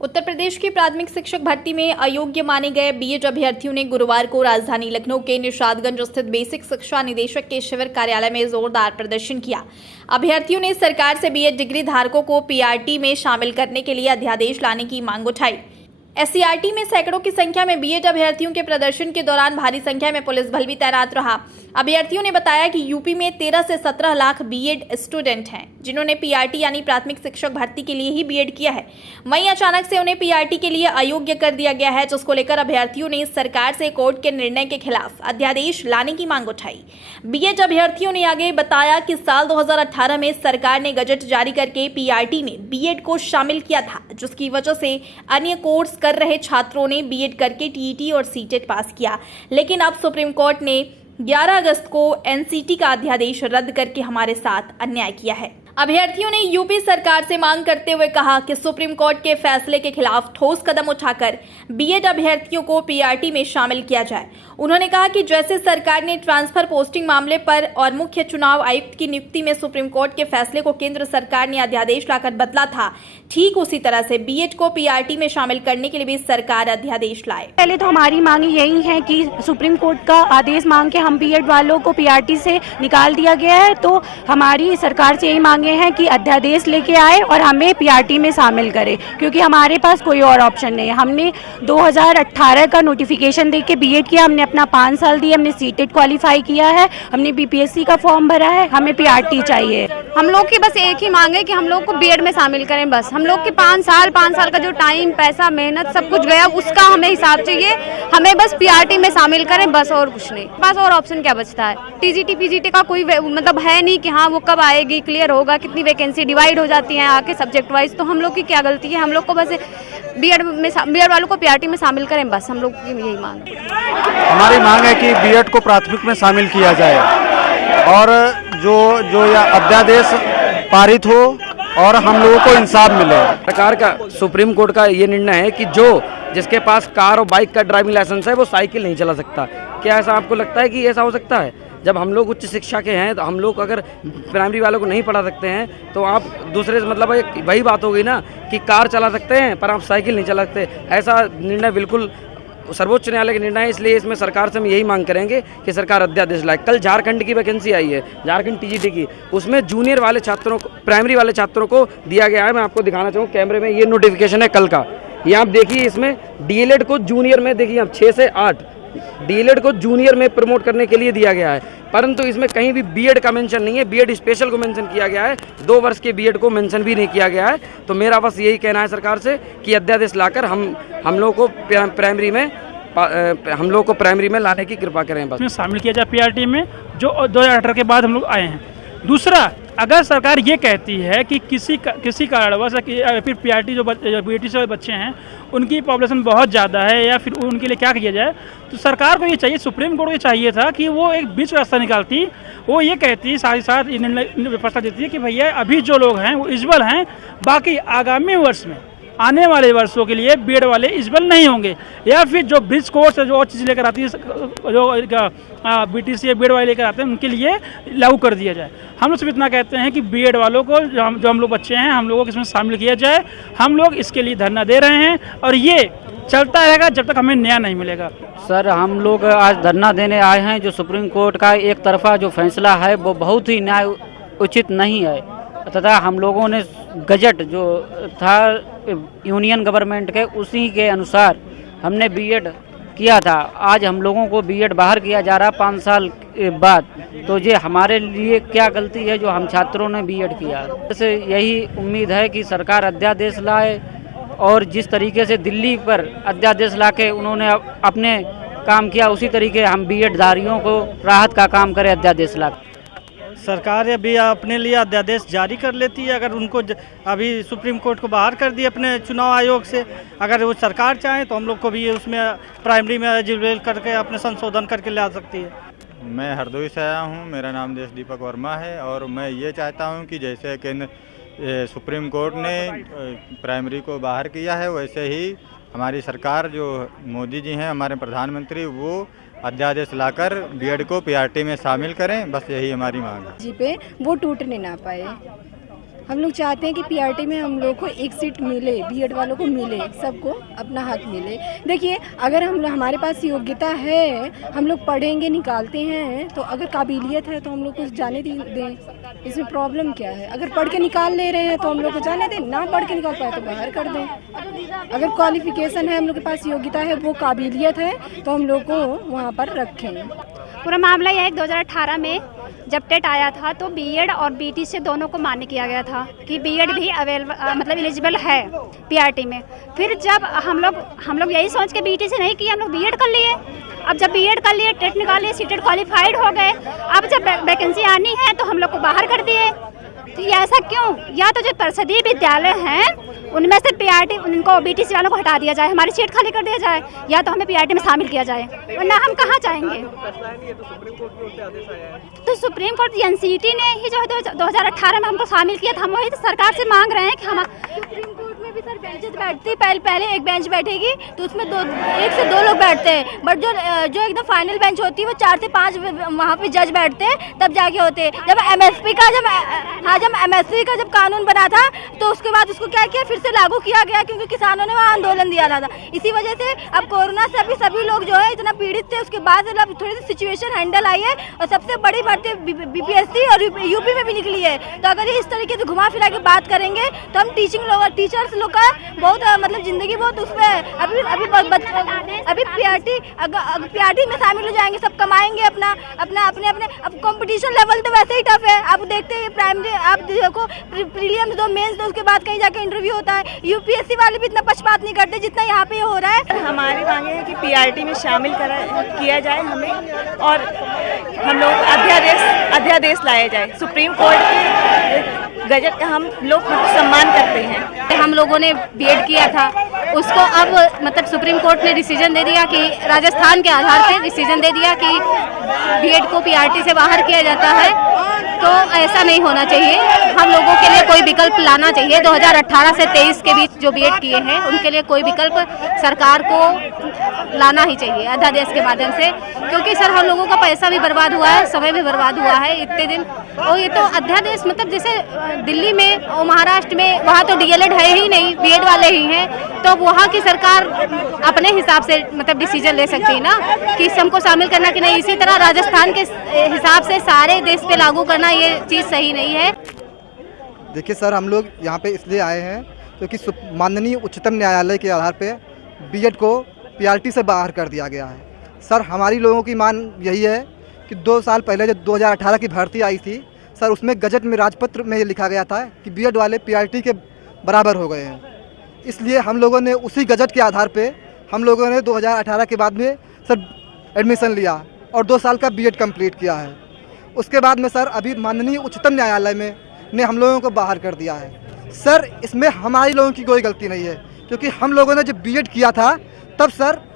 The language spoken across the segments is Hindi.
उत्तर प्रदेश की प्राथमिक शिक्षक भर्ती में अयोग्य माने गए बीएड अभ्यर्थियों ने गुरुवार को राजधानी लखनऊ के निशादगंज स्थित बेसिक शिक्षा निदेशक के शिविर कार्यालय में जोरदार प्रदर्शन किया। अभ्यर्थियों ने सरकार से बीएड डिग्री धारकों को पीआरटी में शामिल करने के लिए अध्यादेश लाने की मांग उठाई। एससीईआरटी में सैकड़ों की संख्या में बीएड अभ्यर्थियों के प्रदर्शन के दौरान भारी संख्या में पुलिस बल भी तैनात रहा। अभ्यर्थियों ने बताया कि यूपी में 13 से 17 लाख बीएड स्टूडेंट हैं जिन्होंने पीआरटी यानी प्राथमिक शिक्षक भर्ती के लिए ही बीएड किया है। वहीं अचानक से उन्हें पीआरटी के लिए अयोग्य कर दिया गया है, जिसको लेकर अभ्यर्थियों ने सरकार से कोर्ट के निर्णय के खिलाफ अध्यादेश लाने की मांग उठाई। बीएड अभ्यर्थियों ने आगे बताया कि साल 2018 में सरकार ने गजट जारी करके पीआरटी में बीएड को शामिल किया था, जिसकी वजह से अन्य कोर्स कर रहे छात्रों ने बीएड करके टीईटी और सीटेट पास किया। लेकिन अब सुप्रीम कोर्ट ने 11 अगस्त को एनसीटी का अध्यादेश रद्द करके हमारे साथ अन्याय किया है। अभ्यर्थियों ने यूपी सरकार से मांग करते हुए कहा कि सुप्रीम कोर्ट के फैसले के खिलाफ ठोस कदम उठाकर बीएड अभ्यर्थियों को पीआरटी में शामिल किया जाए। उन्होंने कहा कि जैसे सरकार ने ट्रांसफर पोस्टिंग मामले पर और मुख्य चुनाव आयुक्त की नियुक्ति में सुप्रीम कोर्ट के फैसले को केंद्र सरकार ने अध्यादेश लाकर बदला था, ठीक उसी तरह से बीएड को पीआरटी में शामिल करने के लिए भी सरकार अध्यादेश लाए। पहले तो हमारी मांग यही है कि सुप्रीम कोर्ट का आदेश मांग के हम बीएड वालों को पीआरटी से निकाल दिया गया है, तो हमारी सरकार से यही मांगे हैं कि अध्यादेश लेके आए और हमें पीआरटी में शामिल करे, क्योंकि हमारे पास कोई और ऑप्शन नहीं है। हमने 2018 का नोटिफिकेशन देके बीएड किया, हमने अपना 5 साल दिए, हमने सीटेट क्वालिफाई किया है, हमने बीपीएससी का फॉर्म भरा है, हमें पीआरटी चाहिए। हम लोग की बस एक ही मांग है कि हम लोग को बीएड में शामिल करें। बस हम लोग के 5 साल का जो टाइम, पैसा, मेहनत सब कुछ गया, उसका हमें हिसाब चाहिए। हमें बस पीआरटी में शामिल करें, बस और कुछ नहीं। बस और ऑप्शन क्या बचता है? टीजीटी पीजीटी का कोई मतलब है नहीं कि हाँ वो कब आएगी, क्लियर होगा, कितनी वैकेंसी डिवाइड हो जाती है आके सब्जेक्ट वाइज। तो हम लोग की क्या गलती है? हम लोग को बस बीएड वालों को पीआरटी में शामिल करें, बस हम लोग की यही मांग है। हमारी मांग है कि बीएड को प्राथमिक में शामिल किया जाए और जो यह अध्यादेश पारित हो और हम लोगों को इंसाफ मिले। सरकार का, सुप्रीम कोर्ट का ये निर्णय है कि जिसके पास कार और बाइक का ड्राइविंग लाइसेंस है वो साइकिल नहीं चला सकता। क्या ऐसा आपको लगता है कि ऐसा हो सकता है? जब हम लोग उच्च शिक्षा के हैं तो हम लोग अगर प्राइमरी वालों को नहीं पढ़ा सकते हैं तो आप दूसरे से मतलब वही बात हो गई ना कि कार चला सकते हैं पर आप साइकिल नहीं चला सकते। ऐसा निर्णय बिल्कुल सर्वोच्च न्यायालय का निर्णय है, इसलिए इसमें सरकार से हम यही मांग करेंगे कि सरकार अध्यादेश लाए। कल झारखंड की वैकेंसी आई है, झारखंड टीजीटी की, उसमें जूनियर वाले छात्रों को, प्राइमरी वाले छात्रों को दिया गया है। मैं आपको दिखाना चाहूँ कैमरे में, ये नोटिफिकेशन है कल का। ये आप देखिए, इसमें डीएलएड को जूनियर में देखिए आप 6 से 8 डीएलएड को जूनियर में प्रमोट करने के लिए दिया गया है, परंतु इसमें कहीं भी बीएड का मेंशन नहीं है। बीएड स्पेशल को मेंशन किया गया है, 2 वर्ष के बीएड को मेंशन भी नहीं किया गया है। तो मेरा बस यही कहना है सरकार से कि अध्यादेश लाकर हम लोग को प्राइमरी में लाने की कृपा करें, बस शामिल किया जाए पीआरटी में, जो 2018 के बाद हम लोग आए हैं। दूसरा, अगर सरकार ये कहती है कि किसी कारणवश फिर पीआरटी जो बीएटी से बच्चे हैं उनकी पॉपुलेशन बहुत ज़्यादा है या फिर उनके लिए क्या किया जाए, तो सरकार को ये चाहिए, सुप्रीम कोर्ट को ये चाहिए था कि वो एक बीच रास्ता निकालती। वो ये कहती, साथ ही साथ व्यवस्था देती है कि भैया अभी जो लोग हैं वो एलिजिबल हैं, बाकी आगामी वर्ष में, आने वाले वर्षों के लिए बीएड वाले एलिजिबल नहीं होंगे, या फिर जो ब्रिज कोर्स जो और चीज़ लेकर आती है, जो बीटीसी बीएड वाले लेकर आते हैं, उनके लिए लागू कर दिया जाए। हम लोग सिर्फ इतना कहते हैं कि बीएड वालों को, जो हम लोग बच्चे हैं, हम लोगों को इसमें शामिल किया जाए। हम लोग इसके लिए धरना दे रहे हैं और ये चलता रहेगा जब तक हमें न्याय नहीं मिलेगा। सर, हम लोग आज धरना देने आए हैं। जो सुप्रीम कोर्ट का एक तरफा जो फैसला है वो बहुत ही न्याय उचित नहीं है, तथा हम लोगों ने गजट जो था यूनियन गवर्नमेंट के, उसी के अनुसार हमने बीएड किया था। आज हम लोगों को बीएड बाहर किया जा रहा 5 साल बाद, तो ये हमारे लिए क्या गलती है जो हम छात्रों ने बीएड किया। जैसे यही उम्मीद है कि सरकार अध्यादेश लाए और जिस तरीके से दिल्ली पर अध्यादेश लाके उन्होंने अपने काम किया, उसी तरीके हम बीएड धारियों को राहत का काम करें अध्यादेश लाके। सरकार अभी अपने लिए अध्यादेश जारी कर लेती है। अगर उनको अभी सुप्रीम कोर्ट को बाहर कर दिया अपने चुनाव आयोग से, अगर वो सरकार चाहे तो हम लोग को भी उसमें प्राइमरी में एलिजिबल करके अपने संशोधन करके ला सकती है। मैं हरदोई से आया हूँ, मेरा नाम देश दीपक वर्मा है और मैं ये चाहता हूँ कि जैसे केंद्र सुप्रीम कोर्ट ने प्राइमरी को बाहर किया है, वैसे ही हमारी सरकार, जो मोदी जी हैं हमारे प्रधानमंत्री, वो अध्यादेश लाकर बीएड को पीआरटी में शामिल करें। बस यही हमारी मांग है। जी पे वो टूटने ना पाए। हम लोग चाहते हैं कि पीआरटी में हम लोग को एक सीट मिले, बीएड वालों को मिले, सबको अपना हक मिले। देखिए, अगर हमारे पास योग्यता है, हम लोग पढ़ेंगे, निकालते हैं, तो अगर काबिलियत है तो हम लोग को जाने दें। इसमें प्रॉब्लम क्या है? अगर पढ़ के निकाल ले रहे हैं तो हम लोग को जाने दें, ना पढ़ के निकाल पाए तो बाहर कर दें। अगर क्वालिफिकेशन है, हम लोग के पास योग्यता है, वो काबिलियत है, तो हम लोग को वहाँ पर रखें। पूरा मामला यह है कि 2018 में जब टेट आया था तो बीएड और बीटी से दोनों को मान्य किया गया था कि बीएड भी मतलब एलिजिबल है पीआरटी में। फिर जब हम लोग यही सोच के बीटी से नहीं किया, हम लोग बीएड कर लिए। अब जब बीएड कर लिए, टेट निकाल लिए, सीटेट क्वालिफाइड हो गए, अब जब वैकेंसी आनी है तो हम लोग को बाहर कर दिए। तो ये ऐसा क्यों? या तो जो परिषदीय विद्यालय हैं उनमें से पीआरटी, उनको बीटीसी वालों को हटा दिया जाए, हमारी सीट खाली कर दिया जाए, या तो हमें पीआरटी में शामिल किया जाए, वरना हम कहाँ जाएंगे। तो सुप्रीम कोर्ट एनसीटी ने ही जो है 2018 में हमको शामिल किया था। हम वही तो सरकार से मांग रहे हैं कि हम सुप्रीम कोर्ट में भी सर बेंचेस बैठती, पहले एक बेंच बैठेगी तो उसमें 1 से 2 लोग बैठते हैं, बट जो एकदम फाइनल बेंच होती है वो 4 से 5 वहाँ पे जज बैठते हैं, तब जाके होते हैं। जब एमएसपी का जब कानून बना था तो उसके बाद उसको क्या किया, फिर से लागू किया गया, क्योंकि किसानों ने वहाँ आंदोलन दिया था। इसी वजह से अब कोरोना से अभी सभी लोग जो है इतना पीड़ित थे, उसके बाद अब थोड़ी सी सिचुएशन हैंडल आई है और सबसे बड़ी भर्ती बीपीएससी और यूपी में भी निकली है। तो अगर ये इस तरीके से घुमा फिरा के बात करेंगे तो हम टीचर्स लोग का बहुत मतलब जिंदगी बहुत उस पर अभी पीआरटी में शामिल हो जाएंगे, सब कमाएंगे अपना अपने अब कंपटीशन लेवल तो वैसे ही टफ है। आप देखते हैं प्राइमरी, आप देखो प्रीलिम्स दो, मेंस दो, उसके बाद कहीं जाके इंटरव्यू होता है। यूपीएससी वाले भी इतना पक्षपात नहीं करते जितना यहाँ पे हो रहा है। हमारी मांगे है कि पीआरटी में शामिल किया जाए हमें, और हम लोग अध्यादेश लाया जाए। सुप्रीम कोर्ट के गजट का हम लोग सम्मान करते हैं। हम लोगों ने बीएड किया था, उसको अब मतलब सुप्रीम कोर्ट ने डिसीजन दे दिया कि राजस्थान के आधार पर डिसीजन दे दिया कि बीएड को पीआरटी से बाहर किया जाता है। तो ऐसा नहीं होना चाहिए, हम लोगों के लिए कोई विकल्प लाना चाहिए। 2018 से 23 के बीच जो बीएड किए हैं उनके लिए कोई विकल्प सरकार को लाना ही चाहिए अध्यादेश के माध्यम से, क्योंकि सर हम लोगों का पैसा भी बर्बाद हुआ है, समय भी बर्बाद हुआ है इतने दिन। और ये तो अध्यादेश मतलब जैसे दिल्ली में और महाराष्ट्र में वहाँ तो डीएलएड है ही नहीं, बीएड वाले ही हैं, तो वहाँ की सरकार अपने हिसाब से मतलब डिसीजन ले सकती है ना कि सबको शामिल करना कि नहीं। इसी तरह राजस्थान के हिसाब से सारे देश पे लागू करना ये चीज़ सही नहीं है। देखिए सर, हम लोग यहाँ पे इसलिए आए हैं क्योंकि माननीय उच्चतम न्यायालय के आधार पे बीएड को पीआरटी से बाहर कर दिया गया है। सर, हमारी लोगों की मांग यही है कि 2 साल पहले जो 2018 की भर्ती आई थी सर, उसमें गजट में राजपत्र में ये लिखा गया था कि बीएड वाले पीआरटी के बराबर हो गए हैं। इसलिए हम लोगों ने उसी गजट के आधार पे हम लोगों ने 2018 के बाद में सर एडमिशन लिया और 2 साल का बीएड कंप्लीट किया है। उसके बाद में सर अभी माननीय उच्चतम न्यायालय ने हम लोगों को बाहर कर दिया है। सर, इसमें हमारी लोगों की कोई गलती नहीं है, क्योंकि हम लोगों ने जब बीएड किया था तब सर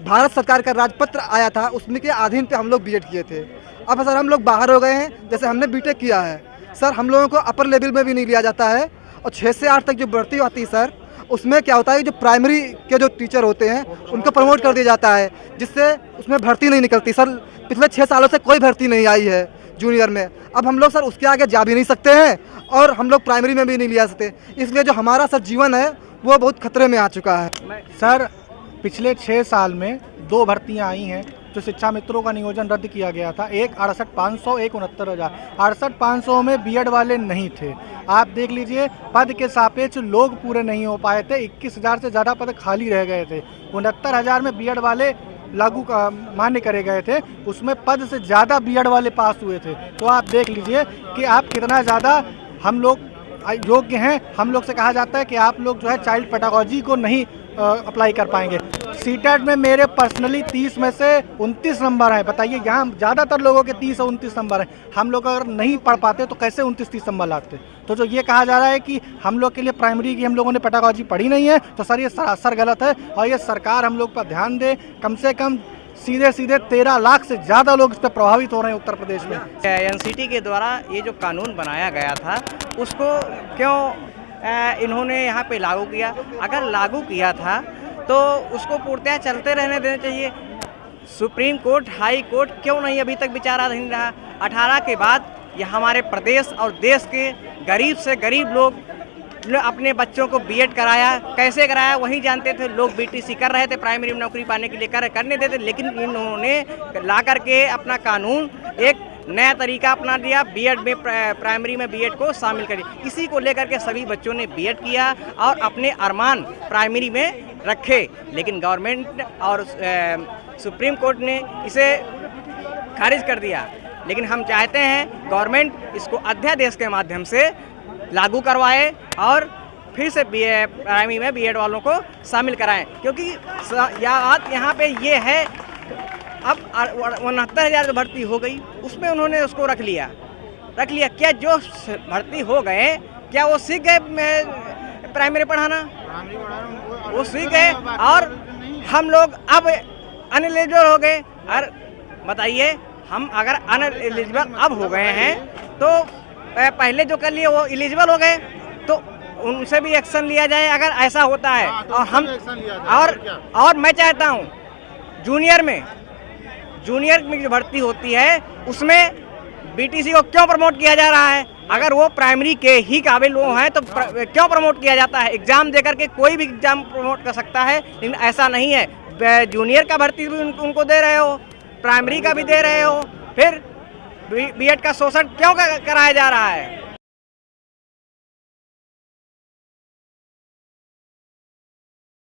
भारत सरकार का राजपत्र आया था, उसमें के अधीन पे हम लोग बीएड किए थे। अब सर हम लोग बाहर हो गए हैं, जैसे हमने बीटेक किया है सर, हम लोगों को अपर लेवल में भी नहीं लिया जाता है और 6 से 8 तक जो भर्ती होती है सर, उसमें क्या होता है जो प्राइमरी के जो टीचर होते हैं उनको प्रमोट कर दिया जाता है, जिससे उसमें भर्ती नहीं निकलती। सर, पिछले 6 सालों से कोई भर्ती नहीं आई है जूनियर में। अब हम लोग सर उसके आगे जा भी नहीं सकते हैं और हम लोग प्राइमरी में भी नहीं लिया सकते, इसलिए जो हमारा सर जीवन है वो बहुत खतरे में आ चुका है। सर, पिछले 6 साल में 2 भर्तियां आई हैं जो शिक्षा मित्रों का नियोजन रद्द किया गया था, एक 68,500, एक 69,000। 68,500 में बीएड वाले नहीं थे। आप देख लीजिए, पद के सापेक्ष लोग पूरे नहीं हो पाए थे, 21,000 से ज़्यादा पद खाली रह गए थे। 69,000 में बीएड वाले मान्य करे गए थे, उसमें पद से ज़्यादा बीएड वाले पास हुए थे। तो आप देख लीजिए कि आप कितना ज़्यादा हम लोग योग्य हैं। हम लोग से कहा जाता है कि आप लोग जो है चाइल्ड पेडागोजी को नहीं अप्लाई कर पाएंगे। सीटेट में मेरे पर्सनली 30 में से 29 नंबर हैं। बताइए, यहाँ ज़्यादातर लोगों के 30 और 29 नंबर हैं। हम लोग अगर नहीं पढ़ पाते तो कैसे 29-30 नंबर लाते? तो जो ये कहा जा रहा है कि हम लोग के लिए प्राइमरी की हम लोगों ने पेडागोजी पढ़ी नहीं है, तो सर ये सरासर गलत है और ये सरकार हम लोग पर ध्यान दे। कम से कम सीधे 13 लाख से ज़्यादा लोग इस पर प्रभावित हो रहे हैं उत्तर प्रदेश में। एनसीटी के द्वारा ये जो कानून बनाया गया था उसको क्यों इन्होंने यहाँ पे लागू किया? अगर लागू किया था तो उसको पूर्णतः चलते रहने देना चाहिए। सुप्रीम कोर्ट, हाई कोर्ट क्यों नहीं अभी तक विचाराधीन रहा? 18 के बाद ये हमारे प्रदेश और देश के गरीब से गरीब लोग अपने बच्चों को बीएड कराया। कैसे कराया वही जानते थे। लोग बीटीसी कर रहे थे प्राइमरी में नौकरी पाने के लिए करने देते, लेकिन इन्होंने ला करके अपना कानून एक नया तरीका अपना दिया, बीएड में प्राइमरी में बीएड को शामिल करी। इसी को लेकर के सभी बच्चों ने बीएड किया और अपने अरमान प्राइमरी में रखे, लेकिन गवर्नमेंट और सुप्रीम कोर्ट ने इसे खारिज कर दिया। लेकिन हम चाहते हैं गवर्नमेंट इसको अध्यादेश के माध्यम से लागू करवाए और फिर से प्राइमरी में बीएड वालों को शामिल कराएं, क्योंकि यहाँ पे ये है अब 69,000 भर्ती हो गई, उसमें उन्होंने उसको रख लिया। क्या जो भर्ती हो गए क्या वो सीख गए प्राइमरी पढ़ाना? वो सीख गए और हम लोग अब अनएलिजिबल हो गए। और बताइए, हम अगर अनएलिजिबल अब हो गए हैं तो पहले जो कर लिए वो एलिजिबल हो गए, तो उनसे भी एक्शन लिया जाए अगर ऐसा होता है। और हम और मैं चाहता हूँ जूनियर में जो भर्ती होती है उसमें बीटीसी को क्यों प्रमोट किया जा रहा है? अगर वो प्राइमरी के ही काबिल वो हैं तो क्यों प्रमोट किया जाता है? एग्जाम देकर के कोई भी एग्जाम प्रमोट कर सकता है, लेकिन ऐसा नहीं है। जूनियर का भर्ती भी उनको दे रहे हो, प्राइमरी का भी दे रहे हो, फिर बीएड का शोषण क्यों कराया जा रहा है?